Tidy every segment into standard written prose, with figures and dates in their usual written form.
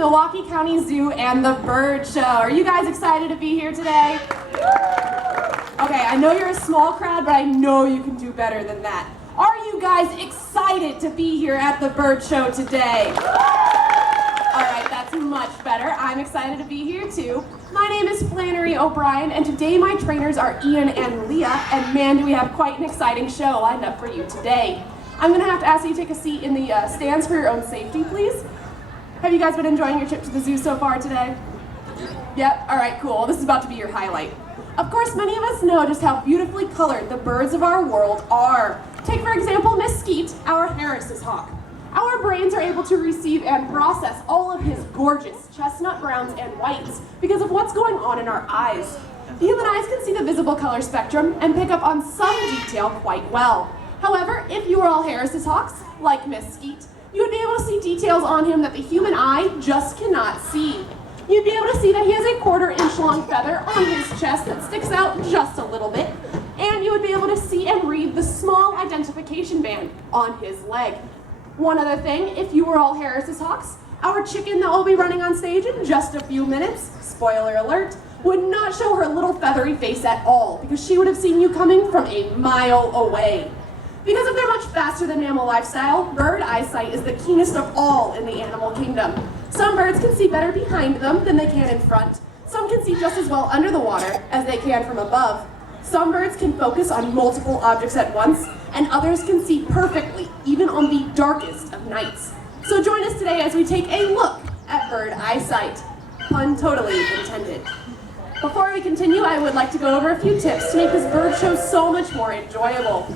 Milwaukee County Zoo and the Bird Show. Are you guys excited to be here today? Okay, I know you're a small crowd, but I know you can do better than that. Are you guys excited to be here at the Bird Show today? All right, that's much better. I'm excited to be here too. My name is Flannery O'Brien, and today my trainers are Ian and Leah, and man, do we have quite an exciting show lined up for you today. I'm gonna have to ask you to take a seat in the stands for your own safety, please. Have you guys been enjoying your trip to the zoo so far today? Yep, all right, cool. This is about to be your highlight. Of course, many of us know just how beautifully colored the birds of our world are. Take, for example, Mesquite, our Harris's hawk. Our brains are able to receive and process all of his gorgeous chestnut browns and whites because of what's going on in our eyes. Human eyes can see the visible color spectrum and pick up on some detail quite well. However, if you were all Harris's hawks, like Mesquite, you would be able to see details on him that the human eye just cannot see. You'd be able to see that he has a 1/4-inch long feather on his chest that sticks out just a little bit, and you would be able to see and read the small identification band on his leg. One other thing, if you were all Harris's hawks, our chicken that will be running on stage in just a few minutes, spoiler alert, would not show her little feathery face at all because she would have seen you coming from a mile away. Because of their much faster than mammal lifestyle, bird eyesight is the keenest of all in the animal kingdom. Some birds can see better behind them than they can in front. Some can see just as well under the water as they can from above. Some birds can focus on multiple objects at once, and others can see perfectly, even on the darkest of nights. So join us today as we take a look at bird eyesight. Pun totally intended. Before we continue, I would like to go over a few tips to make this bird show so much more enjoyable.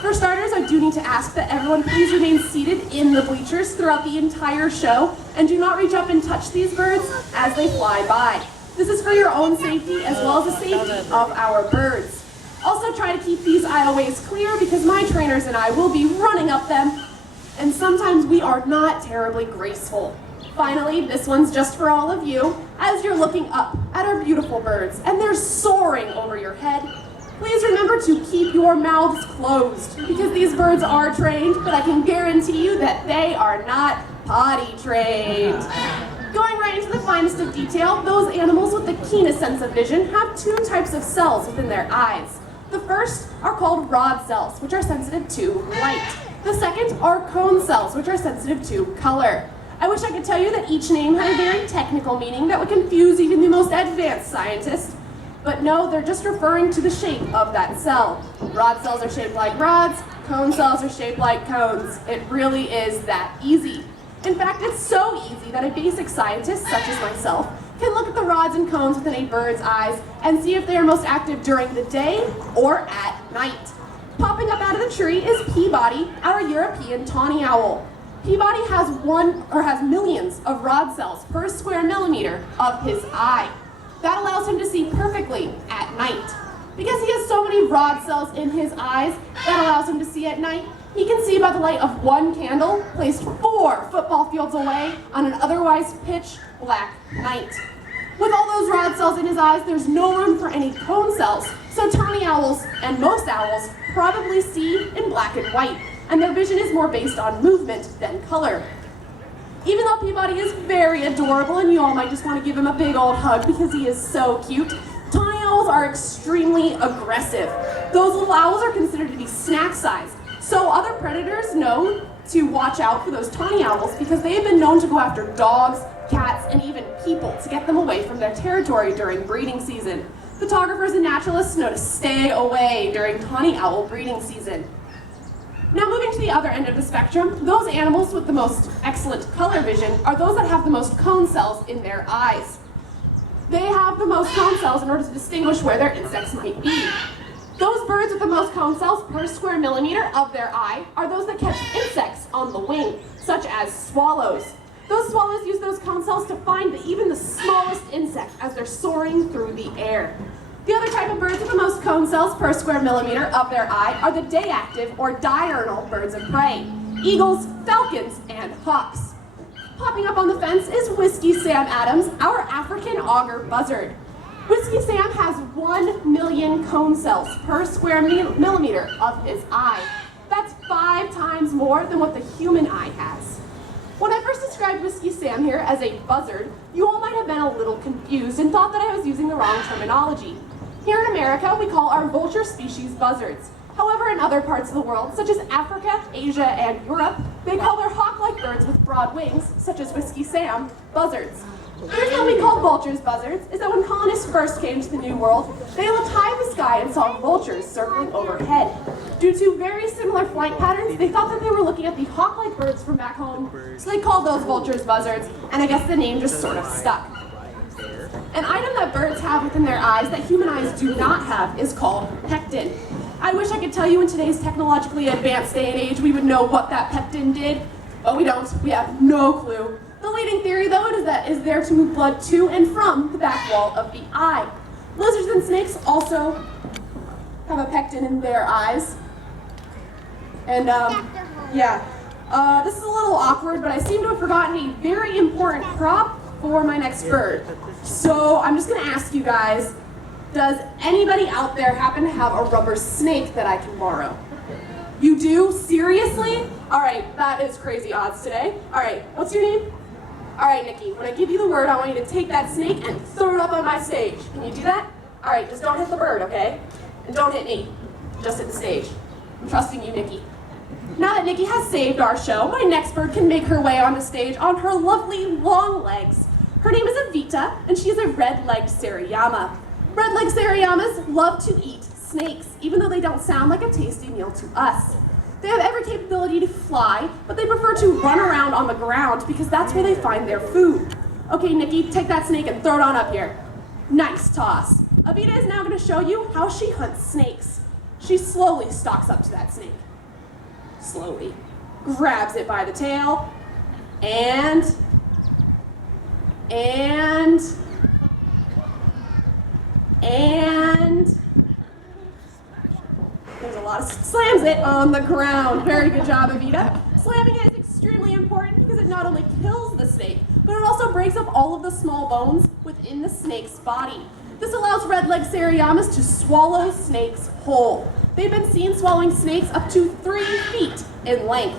For starters, I do need to ask that everyone please remain seated in the bleachers throughout the entire show and do not reach up and touch these birds as they fly by. This is for your own safety as well as the safety of our birds. Also try to keep these aisleways clear because my trainers and I will be running up them, and sometimes we are not terribly graceful. Finally, this one's just for all of you. As you're looking up at our beautiful birds and they're soaring over your head, please remember to keep your mouths closed because these birds are trained, but I can guarantee you that they are not potty trained. Going right into the finest of detail, those animals with the keenest sense of vision have two types of cells within their eyes. The first are called rod cells, which are sensitive to light. The second are cone cells, which are sensitive to color. I wish I could tell you that each name had a very technical meaning that would confuse even the most advanced scientists. But no, they're just referring to the shape of that cell. Rod cells are shaped like rods, cone cells are shaped like cones. It really is that easy. In fact, it's so easy that a basic scientist, such as myself, can look at the rods and cones within a bird's eyes and see if they are most active during the day or at night. Popping up out of the tree is Peabody, our European tawny owl. Peabody has millions of rod cells per square millimeter of his eye. That allows him to see perfectly at night. Because he has so many rod cells in his eyes that allows him to see at night, he can see by the light of one candle placed 4 football fields away on an otherwise pitch black night. With all those rod cells in his eyes, there's no room for any cone cells, so tawny owls and most owls probably see in black and white, and their vision is more based on movement than color. Even though Peabody is very adorable and you all might just want to give him a big old hug because he is so cute, tawny owls are extremely aggressive. Those little owls are considered to be snack size, so other predators know to watch out for those tawny owls because they have been known to go after dogs, cats, and even people to get them away from their territory during breeding season. Photographers and naturalists know to stay away during tawny owl breeding season. Now moving to the other end of the spectrum, those animals with the most excellent color vision are those that have the most cone cells in their eyes. They have the most cone cells in order to distinguish where their insects might be. Those birds with the most cone cells per square millimeter of their eye are those that catch insects on the wing, such as swallows. Those swallows use those cone cells to find even the smallest insect as they're soaring through the air. The other type of birds with the most cone cells per square millimeter of their eye are the day-active or diurnal birds of prey, eagles, falcons, and hawks. Popping up on the fence is Whiskey Sam Adams, our African auger buzzard. Whiskey Sam has 1 million cone cells per square millimeter of his eye. That's 5 times more than what the human eye has. When I first described Whiskey Sam here as a buzzard, you all might have been a little confused and thought that I was using the wrong terminology. Here in America, we call our vulture species buzzards. However, in other parts of the world, such as Africa, Asia, and Europe, they call their hawk-like birds with broad wings, such as Whiskey Sam, buzzards. The reason we call vultures buzzards is that when colonists first came to the New World, they looked high in the sky and saw vultures circling overhead. Due to very similar flight patterns, they thought that they were looking at the hawk-like birds from back home, so they called those vultures buzzards, and I guess the name just sort of stuck. An item that birds have within their eyes that human eyes do not have is called pectin. I wish I could tell you in today's technologically advanced day and age we would know what that pectin did, but we don't. We have no clue. The leading theory, though, is that it is there to move blood to and from the back wall of the eye. Lizards and snakes also have a pectin in their eyes. And, this is a little awkward, but I seem to have forgotten a very important prop for my next bird. So I'm just going to ask you guys, does anybody out there happen to have a rubber snake that I can borrow? You do? Seriously? All right, that is crazy odds today. All right, what's your name? All right, Nikki, when I give you the word, I want you to take that snake and throw it up on my stage. Can you do that? All right, just don't hit the bird, okay? And don't hit me. Just hit the stage. I'm trusting you, Nikki. Now that Nikki has saved our show, my next bird can make her way on the stage on her lovely long legs. Her name is Evita, and she is a red-legged Sariyama. Red-legged Sariyamas love to eat snakes, even though they don't sound like a tasty meal to us. They have every capability to fly, but they prefer to run around on the ground because that's where they find their food. Okay, Nikki, take that snake and throw it on up here. Nice toss. Evita is now going to show you how she hunts snakes. She slowly stalks up to that snake. Slowly. Grabs it by the tail, and there's a lot of slams it on the ground. Very good job, Evita. Slamming it is extremely important because it not only kills the snake, but it also breaks up all of the small bones within the snake's body. This allows red-legged Sariyamas to swallow snakes whole. They've been seen swallowing snakes up to 3 feet in length.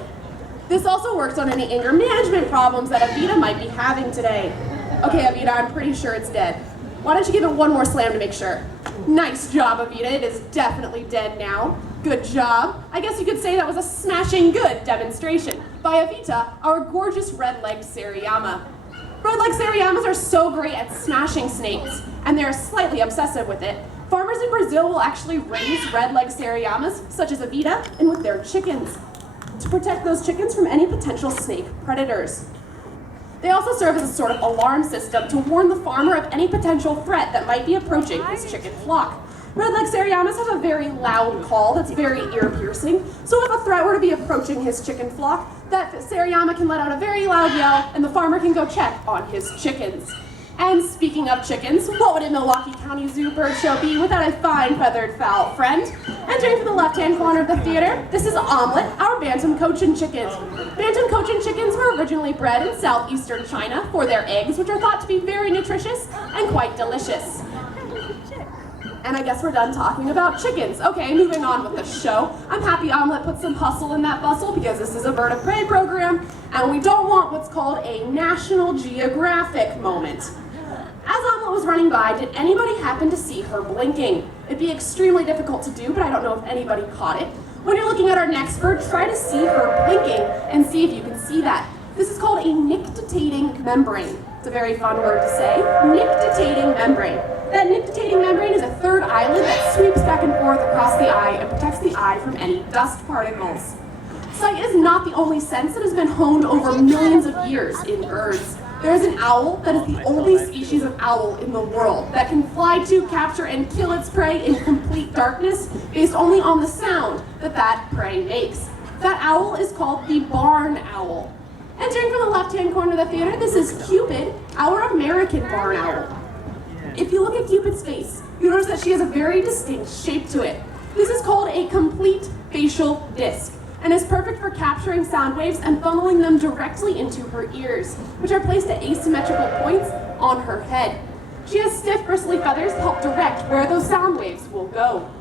This also works on any anger management problems that Evita might be having today. Okay, Evita, I'm pretty sure it's dead. Why don't you give it one more slam to make sure? Nice job, Evita. It is definitely dead now. Good job. I guess you could say that was a smashing good demonstration by Evita, our gorgeous red-legged Sariyama. Red-legged Sariyamas are so great at smashing snakes, and they're slightly obsessive with it. Farmers in Brazil will actually raise red-legged Sariyamas, such as Evita, and with their chickens, to protect those chickens from any potential snake predators. They also serve as a sort of alarm system to warn the farmer of any potential threat that might be approaching his chicken flock. Red-legged Sariyamas have a very loud call that's very ear-piercing, so if a threat were to be approaching his chicken flock, that Sariyama can let out a very loud yell and the farmer can go check on his chickens. And speaking of chickens, what would a Milwaukee County Zoo bird show be without a fine feathered fowl friend? Entering from the left-hand corner of the theater, this is Omelet, our bantam cochin chickens. Bantam cochin chickens were originally bred in southeastern China for their eggs, which are thought to be very nutritious and quite delicious. And I guess we're done talking about chickens. Okay, moving on with the show. I'm happy Omelet put some hustle in that bustle because this is a bird of prey program, and we don't want what's called a National Geographic moment. As Omelet was running by, did anybody happen to see her blinking? It'd be extremely difficult to do, but I don't know if anybody caught it. When you're looking at our next bird, try to see her blinking and see if you can see that. This is called a nictitating membrane. It's a very fun word to say. Nictitating membrane. That nictitating membrane is a third eyelid that sweeps back and forth across the eye and protects the eye from any dust particles. Sight is not the only sense that has been honed over millions of years in birds. There is an owl that is the only species of owl in the world that can fly to, capture, and kill its prey in complete darkness based only on the sound that prey makes. That owl is called the barn owl. Entering from the left-hand corner of the theater, this is Cupid, our American barn owl. If you look at Cupid's face, you notice that she has a very distinct shape to it. This is called a complete facial disc, and is perfect for capturing sound waves and funneling them directly into her ears, which are placed at asymmetrical points on her head. She has stiff, bristly feathers to help direct where those sound waves will go.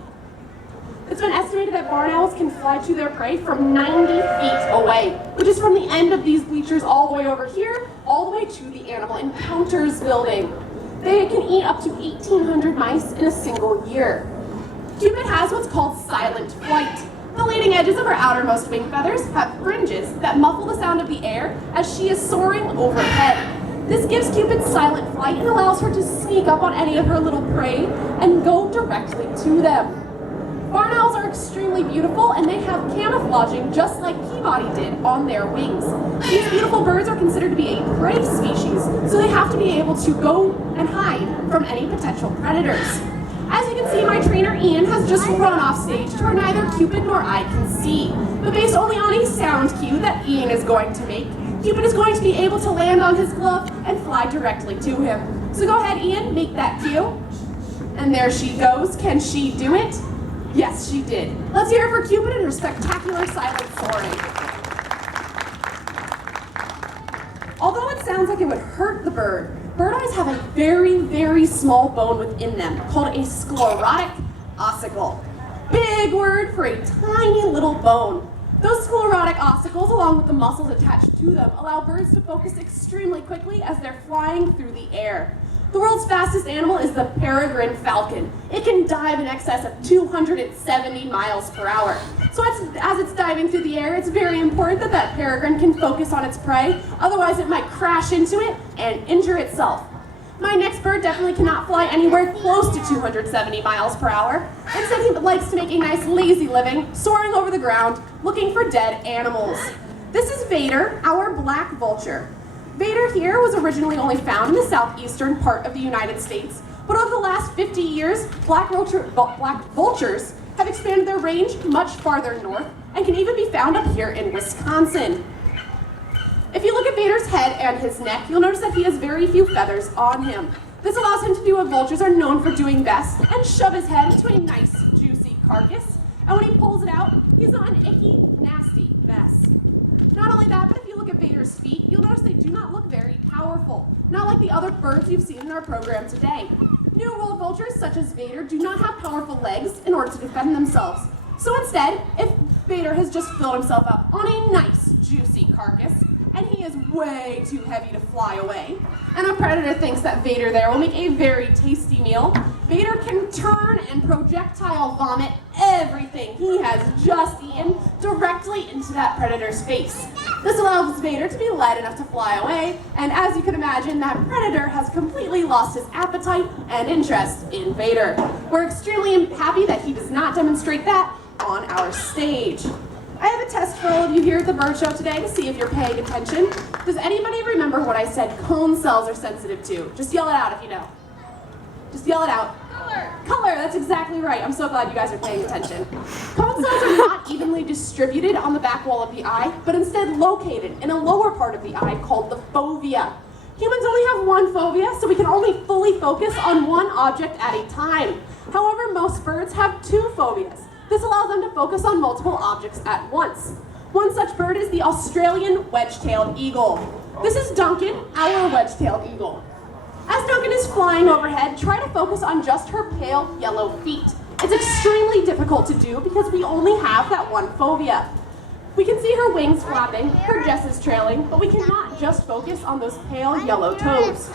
It's been estimated that barn owls can fly to their prey from 90 feet away, which is from the end of these bleachers all the way over here, all the way to the animal encounters building. They can eat up to 1,800 mice in a single year. Cupid has what's called silent flight. The leading edges of her outermost wing feathers have fringes that muffle the sound of the air as she is soaring overhead. This gives Cupid silent flight and allows her to sneak up on any of her little prey and go directly to them. Barn owls are extremely beautiful and they have camouflaging just like Peabody did on their wings. These beautiful birds are considered to be a prey species, so they have to be able to go and hide from any potential predators. As you can see, my trainer Ian has just run off stage to where neither Cupid nor I can see. But based only on a sound cue that Ian is going to make, Cupid is going to be able to land on his glove and fly directly to him. So go ahead, Ian, make that cue. And there she goes. Can she do it? Yes, she did. Let's hear it for Cupid and her spectacular silent soaring. Although it sounds like it would hurt the bird, bird eyes have a very, very small bone within them called a sclerotic ossicle. Big word for a tiny little bone. Those sclerotic ossicles, along with the muscles attached to them, allow birds to focus extremely quickly as they're flying through the air. The world's fastest animal is the peregrine falcon. It can dive in excess of 270 miles per hour. So as it's diving through the air, it's very important that that peregrine can focus on its prey, otherwise it might crash into it and injure itself. My next bird definitely cannot fly anywhere close to 270 miles per hour. Instead, he likes to make a nice lazy living, soaring over the ground, looking for dead animals. This is Vader, our black vulture. Vader here was originally only found in the southeastern part of the United States, but over the last 50 years, black vultures have expanded their range much farther north and can even be found up here in Wisconsin. If you look at Vader's head and his neck, you'll notice that he has very few feathers on him. This allows him to do what vultures are known for doing best and shove his head into a nice, juicy carcass. And when he pulls it out, he's not an icky, nasty mess. Not only that, but if you look at Vader's feet, you'll notice they do not look very powerful, not like the other birds you've seen in our program today. New World vultures, such as Vader, do not have powerful legs in order to defend themselves. So instead, if Vader has just filled himself up on a nice, juicy carcass, and he is way too heavy to fly away, and a predator thinks that Vader there will make a very tasty meal, Vader can turn and projectile vomit everything he has just eaten directly into that predator's face. This allows Vader to be light enough to fly away, and as you can imagine, that predator has completely lost his appetite and interest in Vader. We're extremely happy that he does not demonstrate that on our stage. I have a test for all of you here at the bird show today to see if you're paying attention. Does anybody remember what I said cone cells are sensitive to? Just yell it out if you know. Just yell it out. Color. Color, that's exactly right. I'm so glad you guys are paying attention. Cone cells are not evenly distributed on the back wall of the eye, but instead located in a lower part of the eye called the fovea. Humans only have one fovea, so we can only fully focus on one object at a time. However, most birds have two foveas. This allows them to focus on multiple objects at once. One such bird is the Australian wedge-tailed eagle. This is Duncan, our wedge-tailed eagle. As Duncan is flying overhead, try to focus on just her pale yellow feet. It's extremely difficult to do because we only have that one fovea. We can see her wings flapping, her jesses trailing, but we cannot just focus on those pale yellow toes.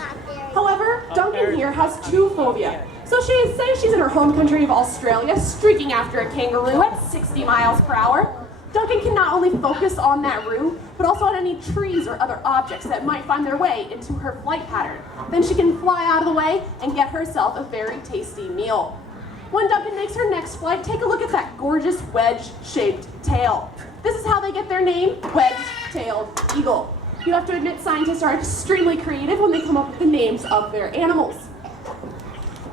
However, Duncan here has two fovea. So say she's in her home country of Australia, streaking after a kangaroo at 60 miles per hour. Duncan can not only focus on that roo, but also on any trees or other objects that might find their way into her flight pattern. Then she can fly out of the way and get herself a very tasty meal. When Duncan makes her next flight, take a look at that gorgeous wedge-shaped tail. This is how they get their name, wedge-tailed eagle. You have to admit scientists are extremely creative when they come up with the names of their animals.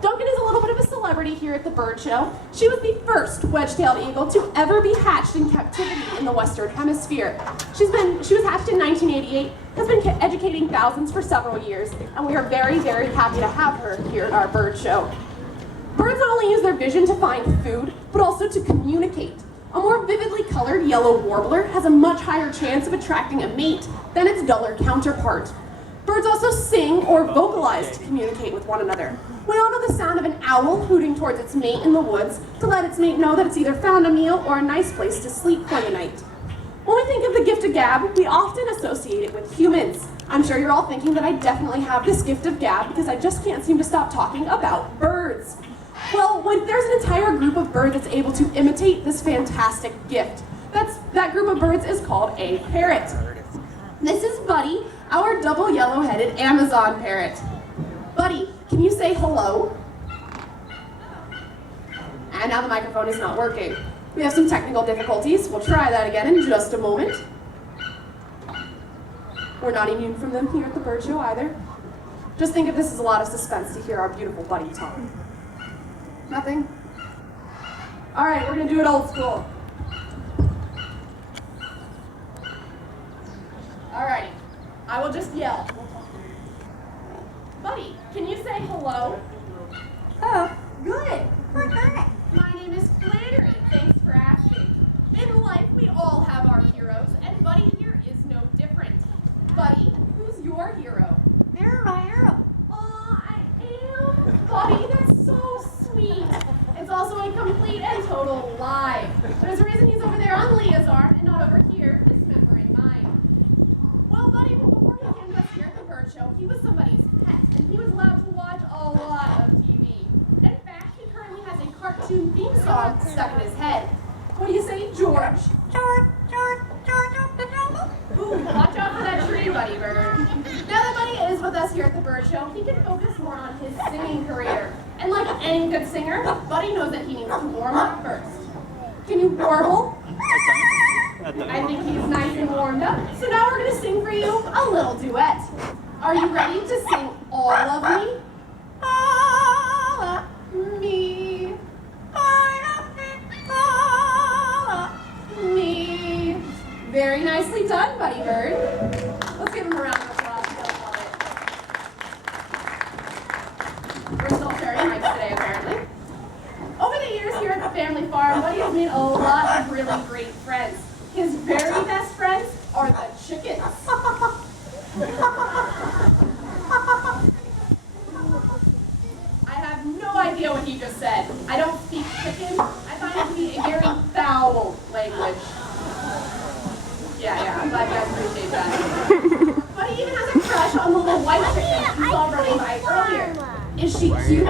Duncan is a little bit of a celebrity here at the bird show. She was the first wedge-tailed eagle to ever be hatched in captivity in the Western Hemisphere. She was hatched in 1988, has been educating thousands for several years, and we are very, very happy to have her here at our bird show. Birds not only use their vision to find food, but also to communicate. A more vividly colored yellow warbler has a much higher chance of attracting a mate than its duller counterpart. Birds Birds also sing or vocalize to communicate with one another. We all know the sound of an owl hooting towards its mate in the woods to let its mate know that it's either found a meal or a nice place to sleep for the night. When we think of the gift of gab, we often associate it with humans. I'm sure you're all thinking that I definitely have this gift of gab because I just can't seem to stop talking about birds. Well, when there's an entire group of birds that's able to imitate this fantastic gift. That group of birds is called a parrot. This is Buddy, our double yellow-headed Amazon parrot. Buddy, can you say hello? And now the microphone is not working. We have some technical difficulties. We'll try that again in just a moment. We're not immune from them here at the Bird Show either. Just think of this as a lot of suspense to hear our beautiful Buddy talk. Nothing? All right, we're gonna do it old school. All right, I will just yell. Buddy, can you say hello? Oh, Good. what's that? My name is Flannery. Thanks for asking. In life, we all have our heroes, and Buddy here is no different. Buddy, who's your hero? You're my hero. Aw, I am? Buddy, that's so sweet. It's also a complete and total lie. There's a reason he's over there on Leah's arm and not over here, dismembering mine. Well, Buddy, before he came to us here at the Bird Show, he was somebody's pet, and he was allowed to watch a lot of TV. In fact, he currently has a cartoon theme song stuck in his head. What do you say, George? George. Ooh, watch out for that tree, Buddy Bird. Now that Buddy is with us here at the Bird Show, he can focus more on his singing career. And like any good singer, Buddy knows that he needs to warm up first. Can you warble? I think he's nice and warmed up. So now we're going to sing for you a little duet. Are you ready to sing All of Me? All of me. All of me. Very nicely done, Buddy Bird. Let's give him a round of applause. He'll love it. We're still sharing mics today, apparently. Over the years here at the family farm, Buddy has made a lot of really great friends. His very best friends are the chickens. I have no idea what he just said. I don't speak chicken. I find it to be a very foul language. Yeah, I'm glad you guys appreciate that. But he even has a crush on the little white chicken you saw running by earlier. Is she cute?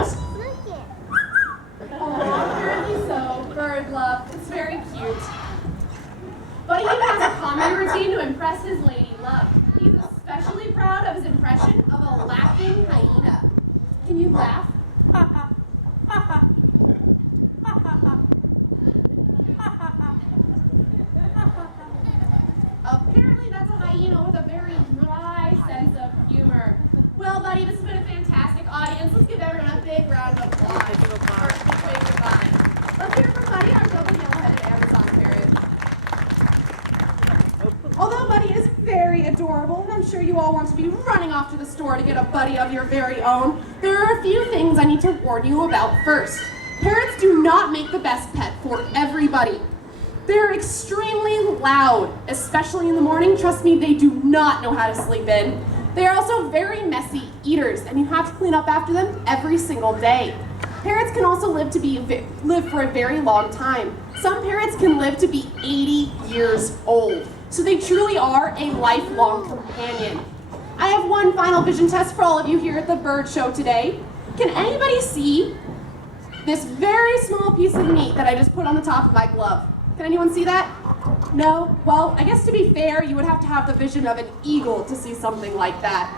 Oh, apparently so. Bird love. It's very cute. But he even has a common routine to impress his lady love. He's especially proud of his impression of a laughing hyena. Can you laugh? Apparently that's a hyena with a very dry sense of humor. Well, Buddy, this has been a fantastic audience. Let's give everyone a big round of applause. Wait, goodbye. Let's hear from Buddy, our double yellow-headed Amazon parrot. Although Buddy is very adorable, and I'm sure you all want to be running off to the store to get a Buddy of your very own, there are a few things I need to warn you about first. Parrots do not make the best pet for everybody. They're extremely loud, especially in the morning. Trust me, they do not know how to sleep in. They are also very messy eaters, and you have to clean up after them every single day. Parrots can also live for a very long time. Some parrots can live to be 80 years old. So they truly are a lifelong companion. I have one final vision test for all of you here at the Bird Show today. Can anybody see this very small piece of meat that I just put on the top of my glove? Can anyone see that? No? Well, I guess to be fair, you would have to have the vision of an eagle to see something like that.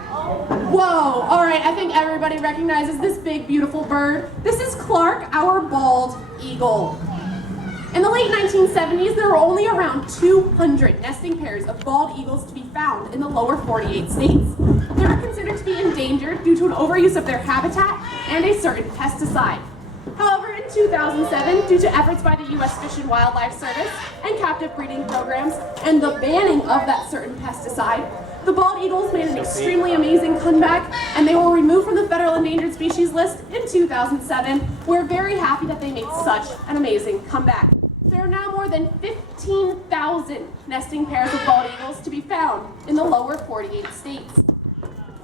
Whoa, all right, I think everybody recognizes this big, beautiful bird. This is Clark, our bald eagle. In the late 1970s, there were only around 200 nesting pairs of bald eagles to be found in the lower 48 states. They were considered to be endangered due to an overuse of their habitat and a certain pesticide. However, in 2007, due to efforts by the U.S. Fish and Wildlife Service and captive breeding programs and the banning of that certain pesticide, the bald eagles made an extremely amazing comeback, and they were removed from the federal endangered species list in 2007. We're very happy that they made such an amazing comeback. There are now more than 15,000 nesting pairs of bald eagles to be found in the lower 48 states.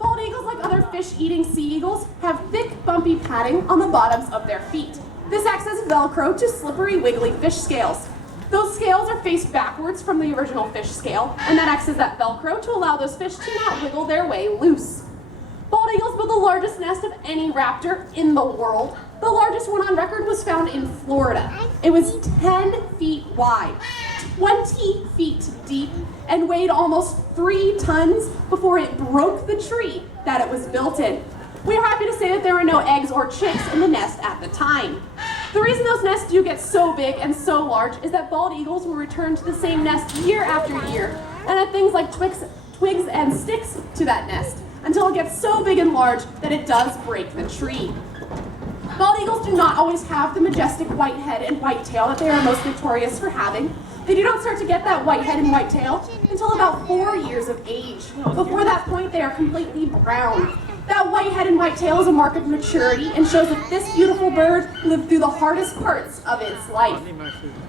Bald eagles, like other fish-eating sea eagles, have thick, bumpy padding on the bottoms of their feet. This acts as Velcro to slippery, wiggly fish scales. Those scales are faced backwards from the original fish scale, and that acts as that Velcro to allow those fish to not wiggle their way loose. Bald eagles build the largest nest of any raptor in the world. The largest one on record was found in Florida. It was 10 feet wide, 20 feet deep, and weighed almost 3 tons before it broke the tree that it was built in. We are happy to say that there were no eggs or chicks in the nest at the time. The reason those nests do get so big and so large is that bald eagles will return to the same nest year after year and add things like twigs and sticks to that nest until it gets so big and large that it does break the tree. Bald eagles do not always have the majestic white head and white tail that they are most notorious for having. They do not start to get that white head and white tail until about 4 years of age. Before that point, they are completely brown. That white head and white tail is a mark of maturity and shows that this beautiful bird lived through the hardest parts of its life.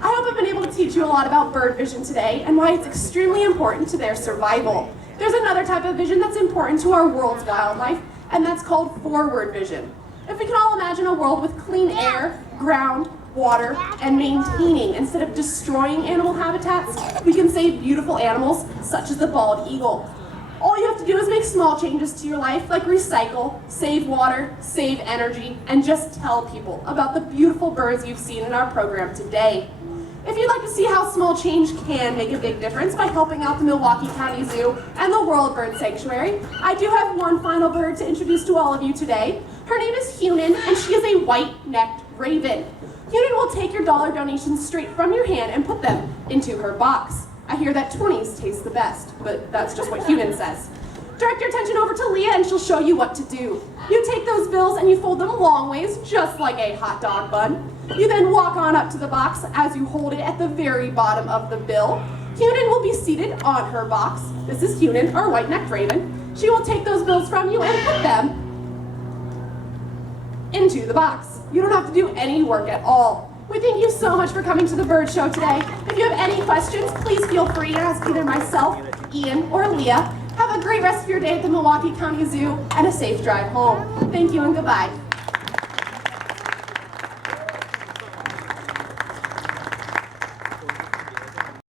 I hope I've been able to teach you a lot about bird vision today and why it's extremely important to their survival. There's another type of vision that's important to our world's wildlife, and that's called forward vision. If we can all imagine a world with clean air, ground, water, and maintaining instead of destroying animal habitats, we can save beautiful animals such as the bald eagle. All you have to do is make small changes to your life, like recycle, save water, save energy, and just tell people about the beautiful birds you've seen in our program today. If you'd like to see how small change can make a big difference by helping out the Milwaukee County Zoo and the World Bird Sanctuary, I do have one final bird to introduce to all of you today. Her name is Hunan, and she is a white-necked raven. Hunan will take your dollar donations straight from your hand and put them into her box. I hear that 20s taste the best, but that's just what Hunan says. Direct your attention over to Leah and she'll show you what to do. You take those bills and you fold them long ways, just like a hot dog bun. You then walk on up to the box as you hold it at the very bottom of the bill. Hunan will be seated on her box. This is Hunan, our white-necked raven. She will take those bills from you and put them into the box. You don't have to do any work at all. We thank you so much for coming to the Bird Show today. If you have any questions, please feel free to ask either myself, Ian, or Leah. Have a great rest of your day at the Milwaukee County Zoo and a safe drive home. Thank you and goodbye.